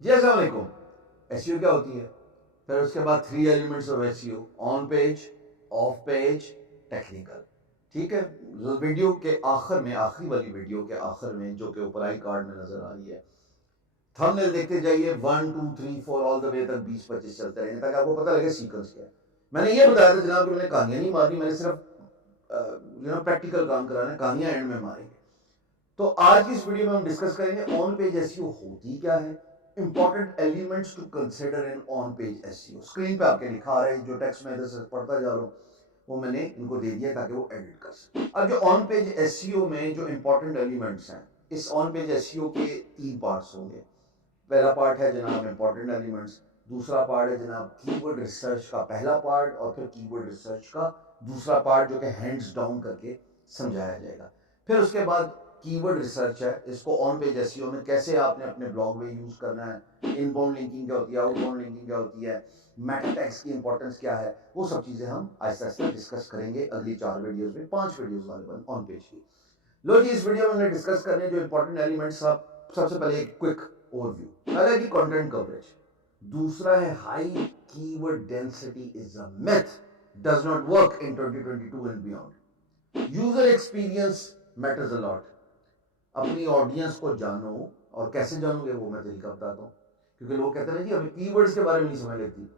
जी अस्सलाम वालेकुम। एसईओ क्या होती है? फिर उसके बाद 3 elements of SEO, on page, of page, technical. ठीक है, वीडियो के आखिर में, आखिरी वाली वीडियो के आखिर में जो कि ऊपर आई कार्ड में नजर आ रही है, थंबनेल देखते जाइए 1 2 3 4 ऑल द वे तक 20-25 चलते रहेंगे ताकि आपको पता लगे सीक्वेंस क्या है। मैंने ये बताया था जनाब कि मैंने कहानियां नहीं मारनी, मैंने सिर्फ प्रैक्टिकल काम कराना है, कहानियां एंड में मारेंगे। तो आज की इस वीडियो में हम डिस्कस करेंगे ऑन पेज एसईओ होती क्या है, important elements to consider in on page SEO. Screen पे आपके लिखा आ रहा है, जो टेक्स्ट मैं इधर से पढ़ता जा रहा हूँ वो मैंने इनको दे दिया ताकि वो एडिट कर सके। अब जो ऑन पेज एसईओ में जो इंपॉर्टेंट एलिमेंट्स हैं, इस ऑन पेज एसईओ के 3 पार्ट्स होंगे। पहला पार्ट है जनाब इंपॉर्टेंट एलिमेंट्स, दूसरा पार्ट है जनाब कीवर्ड रिसर्च का पहला पार्ट, और फिर कीवर्ड रिसर्च का दूसरा पार्ट जो कि हैंड्स डाउन करके समझाया जाएगा। फिर उसके बाद कीवर्ड रिसर्च है, इसको ऑन पेज एसईओ में कैसे आपने अपने ब्लॉग में यूज करना है, इनबाउंड लिंकिंग क्या होती है, आउटबाउंड लिंकिंग क्या होती है, मेटा टैग्स की इंपॉर्टेंस क्या है, वो सब चीजें हम आहिस्ता आहिस्ता डिस्कस करेंगे अगली 4 वीडियोस में, 5 वीडियोस वाले ऑन पेज की। लो जी, इस वीडियो में हमने डिस्कस करने जो इंपॉर्टेंट एलिमेंट्स, सबसे पहले एक क्विक ओवरव्यू। पहला है कि कंटेंट कवरेज, दूसरा है high keyword density is a myth, does not work in 2022 and beyond. User experience matters a lot, अपनी ऑडियंस को जानो, और कैसे जानोगे वो मैं तरीका बताता हूँ, क्योंकि लोग कहते हैं जी हमें कीवर्ड्स के बारे में नहीं समझ लगती।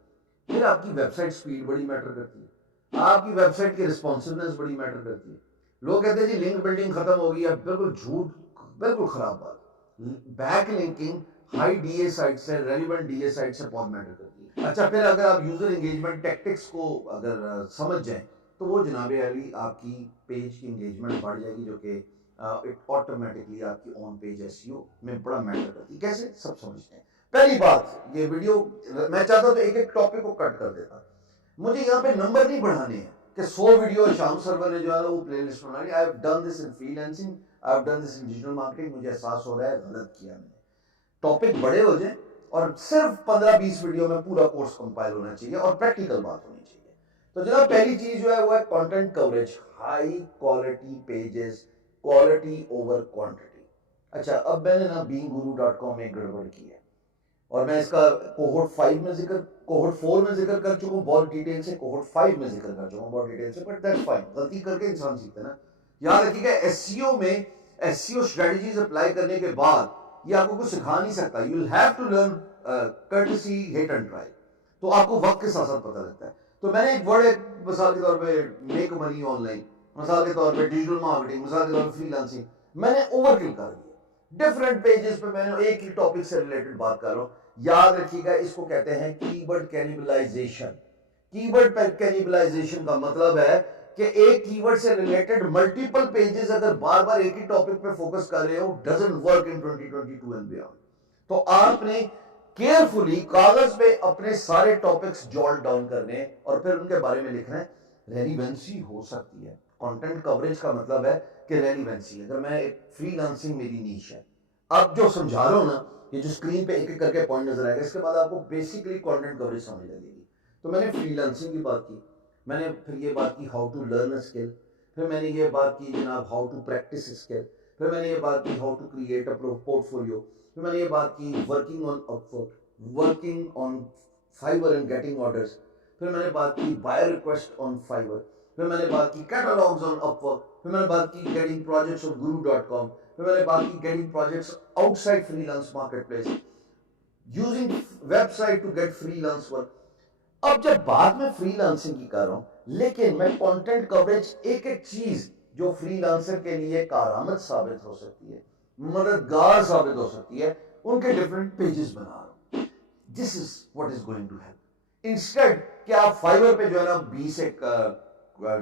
फिर आपकी वेबसाइट स्पीड बड़ी मैटर करती है, आपकी वेबसाइट की रिस्पॉन्सिवनेस बड़ी मैटर करती है। लोग कहते हैं जी लिंक बिल्डिंग खत्म हो गई है, बिल्कुल झूठ, बिल्कुल खराब बात। Back linking high DA site से, रेलिवेंट डीए साइट से बहुत मैटर करती है। अच्छा, फिर अगर आप यूजर एंगेजमेंट टैक्टिक्स को अगर समझ जाएं तो वो जनाब अली आपकी पेज की एंगेजमेंट बढ़ जाएगी, जो कि इट ऑटोमेटिकली आपकी ऑन पेज एसईओ में बड़ा मैटर करती है। कैसे, सब समझते हैं। पहली बात, ये वीडियो मैं चाहता हूं तो एक एक टॉपिक को कट कर देता, मुझे यहाँ पे नंबर नहीं बढ़ाने हैं कि 100 वीडियो शाम सर्वर ने जो है वो प्लेलिस्ट बनानी। I have done this in freelancing, I have done this in digital marketing. मुझे एहसास हो रहा है गलत किया मैंने। टॉपिक बड़े हो जाए और सिर्फ 15-20 वीडियो में पूरा कोर्स कंपाइल होना चाहिए और प्रैक्टिकल बात होनी चाहिए। तो जनाब पहली चीज जो है वो है content coverage, high quality pages, quality over quantity. अच्छा, अब मैंने ना beinguru.com में गड़बड़ की है, और मैं इसका कोहोर्ट 5 में जिक्र, कोहोर्ट 4 में जिक्र कर चुका हूँ बहुत डिटेल से, कोहोर्ट 5 में जिक्र कर चुका हूँ बहुत डिटेल से, बट दैट्स फाइन, गलती करके इंसान सीखता है ना। याद रखिएगा, एसईओ में एसईओ स्ट्रेटजीज अप्लाई करने के बाद ये आपको कुछ सिखा नहीं सकता। You will have to learn courtesy, hit and try. तो आपको वक्त के साथ साथ पता लगता है। तो मैंने एक वर्ड, मिसाल के तौर पे मेक मनी ऑनलाइन, मिसाल के तौर पे डिजिटल मार्केटिंग, मिसाल के तौर पे फ्रीलांसिंग, मैंने ओवरकिल कर दिया। डिफरेंट पेजेस पे मैंने एक ही टॉपिक से रिलेटेड बात कर रहा हूँ। याद रखिएगा, इसको कहते हैं कीवर्ड कैनिबलाइजेशन। कीवर्ड कैनिबलाइजेशन का मतलब है कि एक कीवर्ड से रिलेटेड मल्टीपल पेजेस अगर बार बार एक ही टॉपिक पे फोकस कर रहे हो, doesn't work in 2022 and beyond. तो आपने केयरफुली कागज पे अपने सारे टॉपिक्स जॉट डाउन करने और फिर उनके बारे में लिखना है। रेलिवेंसी हो सकती है, कंटेंट कवरेज का मतलब है कि रेलिवेंसी। अगर मैं एक फ्रीलांसिंग मेरी नीश है, अब जो समझा रहा हूं ना, ये जो स्क्रीन पे एक एक करके पॉइंट नजर आएगा, इसके बाद आपको बेसिकली कंटेंट कवरेज समझ लगेगी। तो मैंने फ्रीलांसिंग की बात की, मैंने फिर ये बात की how to learn a skill, फिर मैंने ये बात की जनाब हाउ टू प्रैक्टिस स्किल, फिर मैंने ये बात की how to create a portfolio, फिर मैंने ये बात की working on Upwork, working on Fiverr and getting orders, फिर मैंने बात की बायर रिक्वेस्ट ऑन फाइवर, फिर मैंने बात की कैटलॉग्स ऑन अपवर्क, फिर मैंने बात की गेटिंग प्रोजेक्ट्स ऑन guru.com, फिर मैंने बात की getting projects outside freelance marketplace, using website to get freelance work. अब जब बात मैं फ्रीलांसिंग की कर रहा हूं, लेकिन मैं कंटेंट कवरेज एक एक चीज जो फ्रीलांसर के लिए कारआमद साबित हो सकती है, मददगार साबित हो सकती है, उनके डिफरेंट पेजेस बना रहा हूं। This is what is going to help. Instead कि आप फाइवर पे जो है ना 20 एक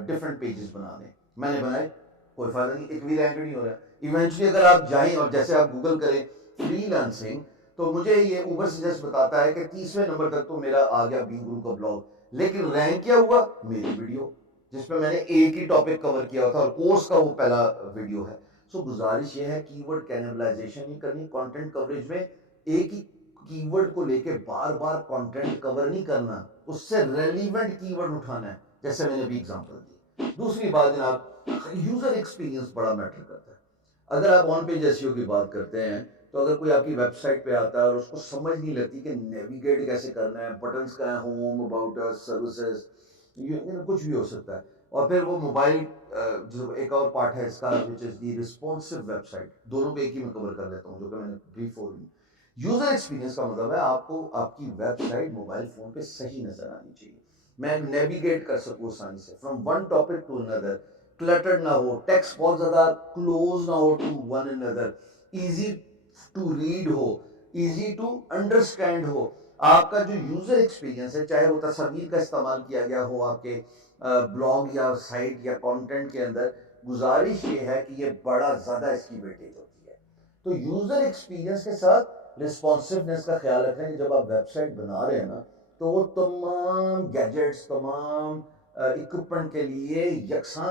डिफरेंट पेजेस बना दें, मैंने बनाए, कोई फायदा नहीं, एक भी रैंक नहीं हो रहा। इवेंचुअली अगर आप जाएं और जैसे आप गूगल करें फ्रीलांसिंग, तो मुझे ये ऊबर सजेस्ट बताता है कि 30वें नंबर तक तो मेरा आ गया बीगुरु का ब्लॉग, लेकिन रैंक क्या हुआ, मेरी वीडियो जिसमें मैंने एक ही टॉपिक कवर किया था और कोर्स का वो पहला वीडियो है। सो गुजारिश ये है कीवर्ड कैनिबलाइजेशन नहीं करनी कंटेंट कवरेज में, एक ही कीवर्ड को लेके बार बार कंटेंट कवर नहीं करना, उससे रेलिवेंट कीवर्ड उठाना है, जैसे मैंने अभी एग्जांपल दी। दूसरी बात जनाब, यूजर एक्सपीरियंस बड़ा मैटर करता है। अगर आप ऑन पेज एसईओ की बात करते हैं तो अगर कोई आपकी वेबसाइट पे आता है और उसको समझ नहीं लगती कि नेविगेट कैसे करना है, बटन्स का है, होम, अबाउट अस, सर्विसेज, ये कुछ भी हो सकता है। और फिर वो मोबाइल जो एक और पार्ट है इसका which is the responsive website, दोनों को एक ही में कवर कर लेता हूँ जो कि मैंने ब्रीफ हो रही। यूजर एक्सपीरियंस का मतलब है आपको आपकी वेबसाइट मोबाइल फोन पे सही नजर आनी चाहिए, मैं नेविगेट कर सकूँ आसानी से from one topic to another, cluttered ना हो, टेक्स्ट बहुत ज्यादा क्लोज ना हो to one another, easy to read हो, इजी टू अंडरस्टैंड हो। आपका जो यूजर एक्सपीरियंस है, चाहे वो तस्वीर का इस्तेमाल किया गया हो आपके ब्लॉग या साइट या कंटेंट के अंदर, गुजारिश ये है कि ये बड़ा ज्यादा इसकी वेटेज होती है। तो यूजर एक्सपीरियंस के साथ रिस्पॉन्सिवनेस का ख्याल रखें कि जब आप वेबसाइट बना रहे हैं ना, तो वो तमाम गैजेट्स, तमाम इक्विपमेंट के लिए यकसां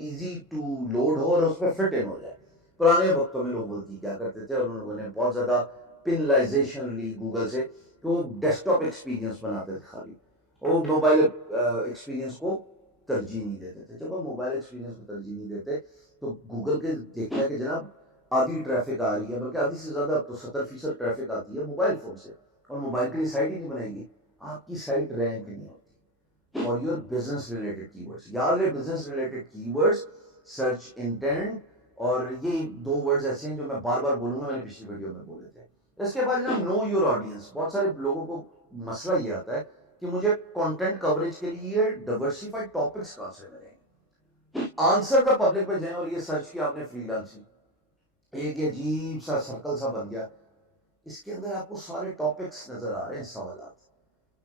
इजी टू लोड हो और उस पर फिट इन हो जाए। पुराने वक्तों में लोग गलती क्या करते थे और उन लोगों ने बहुत ज़्यादा पिनलाइजेशन ली गूगल से, तो वो डेस्कटॉप एक्सपीरियंस बनाते थे खाली, वो मोबाइल एक्सपीरियंस को तरजीह नहीं देते थे। जब आप मोबाइल एक्सपीरियंस को तरजीह नहीं देते तो गूगल के देखता है कि जनाब आधी ट्रैफिक आ रही है, बल्कि आधी से ज़्यादा, तो 70% ट्रैफिक आती है मोबाइल फ़ोन से, और मोबाइल के लिए साइट ही नहीं बनाएगी, आपकी साइट रैंक नहीं होती for your business related keywords. याद रहे, business related keywords, search intent, और ये दो वर्ड्स ऐसे हैं जो मैं बार बार बोलूंगा, मैंने पिछली वीडियो में बोले थे। इसके बाद जब नो योर ऑडियंस, बहुत सारे लोगों को मसला ये आता है कि मुझे कंटेंट कवरेज के लिए डाइवर्सिफाइड टॉपिक्स कहां से मिलेंगे। आंसर द पब्लिक पे जाएं और ये सर्च किया आपने फ्रीलांसिंग, एक अजीब सा सर्कल सा बन गया, इसके अंदर आपको सारे टॉपिक्स नजर आ रहे हैं, सवाल।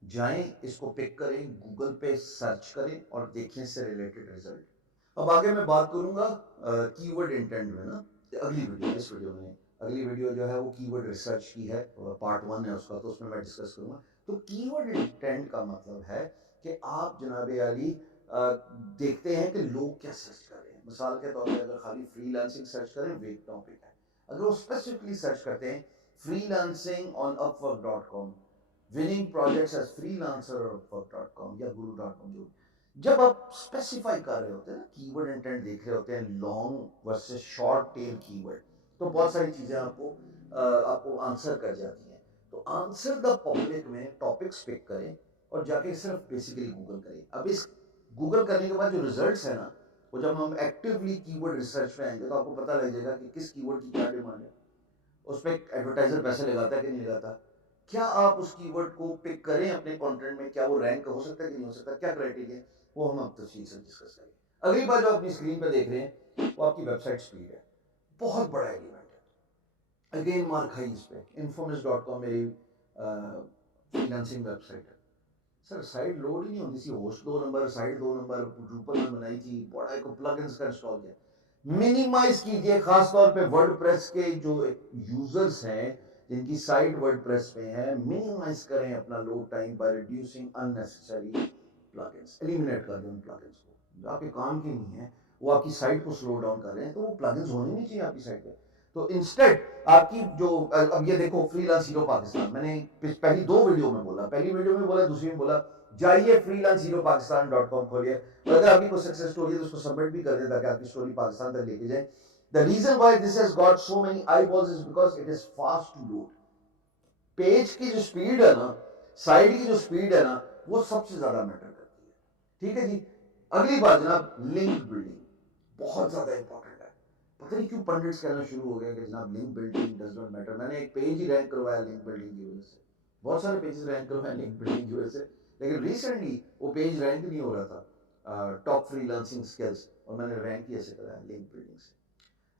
जाएं, इसको पिक करें, गूगल पे सर्च करें और देखें इससे रिलेटेड रिजल्ट। अब आगे मैं बात करूंगा कीवर्ड इंटेंट में ना, अगली वीडियो, इस वीडियो में अगली वीडियो जो है वो कीवर्ड रिसर्च की है, पार्ट 1 है उसका, तो उसमें मैं डिस्कस करूंगा। तो कीवर्ड इंटेंट का मतलब है कि आप जनाब अली देखते हैं कि लोग क्या सर्च कर रहे हैं। मिसाल के तौर पर अगर खाली फ्रीलांसिंग सर्च करें, वेग टॉपिक है, अगर वो स्पेसिफिकली सर्च करते हैं freelancing on upwork.com, winning projects as freelancer और upwork.com या guru.com, जो जब आप स्पेसिफाई कर रहे होते हैं ना, कीवर्ड इंटेंट देख रहे होते हैं, long versus short tail keyword, तो बहुत सारी चीजें आपको आंसर कर जाती हैं। तो आंसर द पब्लिक में टॉपिक्स पिक करें और जाके सिर्फ बेसिकली गूगल करें। अब इस गूगल करने के बाद जो रिजल्ट्स है ना, वो जब हम एक्टिवली कीवर्ड रिसर्च में आएंगे तो आपको पता लग जाएगा कि किस कीवर्ड की क्या डिमांड है, उस पर एडवर्टाइजर पैसे लगाता है कि नहीं लगाता, क्या आप उस कीवर्ड को पिक करें अपने कंटेंट में, क्या वो रैंक हो सकता है कि नहीं हो सकता, क्या क्राइटेरिया, वो हम अब तफसील से डिस्कस करेंगे। अगली बात जो अपनी स्क्रीन पर देख रहे हैं वो आपकी वेबसाइट स्पीड है, बहुत बड़ा एलिमेंट है। अगेन मार खाई इस पे, infomist.com मेरी फ्रीलांसिंग वेबसाइट है, सर साइट लोड ही नहीं होती सी, host 2 number, site 2 number, Drupal में बनाई थी, बड़ा एक प्लगइन्स का इंस्टॉल किया। मिनिमाइज कीजिए, खासतौर पे वर्डप्रेस के जो यूजर्स हैं जिनकी साइट वर्डप्रेस में है, मिनिमाइज करें अपना load time by reducing unnecessary plugins, eliminate कर दें उन प्लगइन्स को जो आपके काम के नहीं है, वो आपकी साइट को स्लो डाउन कर रहे हैं, तो वो प्लगइन्स होने नहीं चाहिए आपकी साइट पे। तो इंस्टेड आपकी जो, अब ये देखो फ्रीलांस हीरो पाकिस्तान, मैंने पहली 2 वीडियो में बोला, पहली वीडियो में बोला, दूसरी में बोला, जाइए freelanceheroPakistan.com खोलिए, और अगर आपकी कोई सक्सेस स्टोरी है तो उसको सबमिट भी कर दें ताकि आपकी स्टोरी पाकिस्तान तक लेके जाए। The reason why this has got so many eyeballs is because it is fast to load. Page की जो स्पीड है ना, साइट की जो स्पीड है ना, वो सबसे ज्यादा मैटर करती है। ठीक है जी। अगली बात जनाब, लिंक बिल्डिंग बहुत ज्यादा इंपॉर्टेंट है। पता नहीं क्यों पंडित्स कहना शुरू हो गए कि जनाब link building does not matter. मैंने एक पेज ही रैंक करवाया लिंक बिल्डिंग की वजह से, बहुत सारे पेजेस रैंक करवाए लिंक बिल्डिंग की वजह से, लेकिन रिसेंटली वो पेज रैंक नहीं हो रहा था टॉप फ्रीलांसिंग स्किल्स, और मैंने रैंक ही ऐसे कराया लिंक बिल्डिंग से।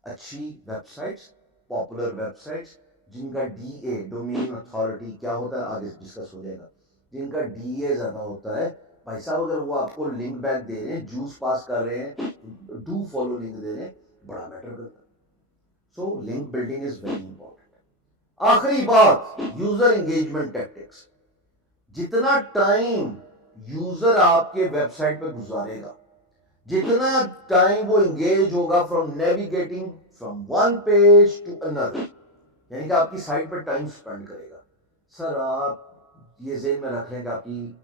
अच्छी वेबसाइट्स, पॉपुलर वेबसाइट्स जिनका डीए, डोमेन अथॉरिटी क्या होता है आगे डिस्कस हो जाएगा, जिनका डीए ज्यादा होता है, भाई साहब अगर वो आपको लिंक बैक दे रहे हैं, जूस पास कर रहे हैं, डू फॉलो लिंक दे रहे हैं, बड़ा मैटर करता है। So link building is very important. आखिरी बात, यूजर एंगेजमेंट टैक्टिक्स। जितना टाइम यूजर आपके वेबसाइट पे गुजारेगा, जितना टाइम वो एंगेज होगा from navigating from one page to another, यानी कि आपकी साइट पर टाइम स्पेंड करेगा, सर आप ये ज़हन में रख लें कि आपकी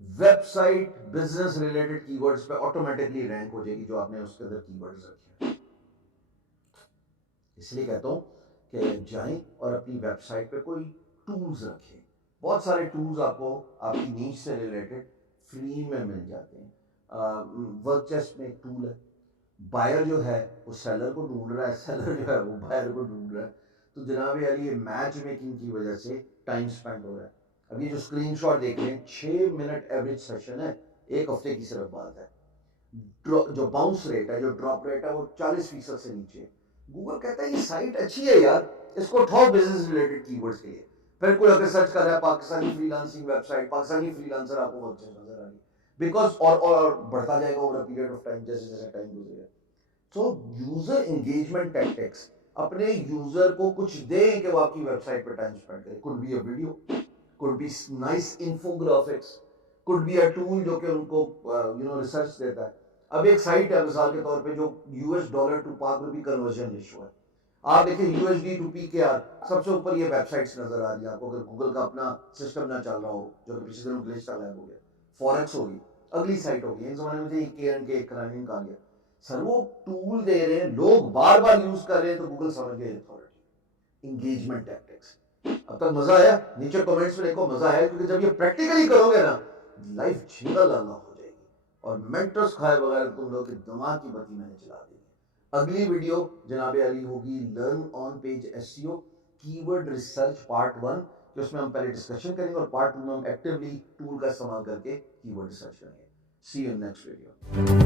वेबसाइट बिजनेस रिलेटेड कीवर्ड्स पे ऑटोमेटिकली रैंक हो जाएगी जो आपने उसके अंदर कीवर्ड्स रखे हैं। इसलिए कहता हूं कि जाएं और अपनी वेबसाइट पे कोई टूल्स रखें। बहुत सारे टूल्स आपको आपकी नीश से रिलेटेड फ्री में मिल जाते हैं। वर्कचेस्ट में एक टूल है, बायर जो है वो सेलर को ढूंढ रहा है, सेलर जो है वो बायर को ढूंढ रहा है, तो जनाब यार ये मैच मेकिंग की वजह से टाइम स्पेंड हो रहा है। अब ये जो स्क्रीनशॉट देख रहे हैं 6 मिनट एवरेज सेशन है, एक हफ्ते की सिर्फ बात है। जो बाउंस रेट है, जो ड्रॉप रेट है वो 40% से नीचे है। गूगल कहता है ये साइट अच्छी है यार, इसको उठाओ बिजनेस रिलेटेड कीवर्ड्स के लिए। फिर कोई अगर सर्च कर रहा है Pakistani freelancing website, Pakistani freelancer, आपको बहुत अच्छा नजर आ रही है, बिकॉज और बढ़ता जाएगा over a period of time, जैसे जैसे टाइम गुजरेगा। सो यूजर एंगेजमेंट टैक्टिक्स, अपने यूजर को कुछ दें कि वो आपकी वेबसाइट पर टाइम स्पेंड करे। Could be a video, could be nice infographics, could be a tool जो कि उनको रिसर्च देता है। अब एक साइट है मिसाल के तौर पे जो यूएस डॉलर टू पाक रुपी कन्वर्जन रेशियो है, आप देखिए यूएसडी टू पी के आर सबसे ऊपर ये वेबसाइट्स नजर आ रही है आपको, अगर गूगल का अपना सिस्टम ना चल रहा हो, जो पिछले दिनों ग्लिच था गायब हो गया। फॉरेक्स होगी, अगली साइट होगी, एक जमाने में के एंड के क्राइमिंग का गया। सर वो टूल दे रहे हैं, लोग बार बार यूज कर रहे हैं, तो गूगल समझ गए अथॉरिटी। Engagement tactics. अब तक मजा आया? नीचे कमेंट्स में देखो मजा आया, क्योंकि जब ये प्रैक्टिकली करोगे ना, लाइफ झींगा लाला हो जाएगी और मेंटर्स खाए बगैर तुम लोग के दिमाग की बत्ती मैंने चला दी। अगली वीडियो जनाब अली होगी learn on page SEO keyword research part 1, कि उसमें हम पहले डिस्कशन करेंगे और पार्ट 2 में हम एक्टिवली टूल का इस्तेमाल करके कीवर्ड रिसर्च करेंगे। सी यू इन नेक्स्ट वीडियो।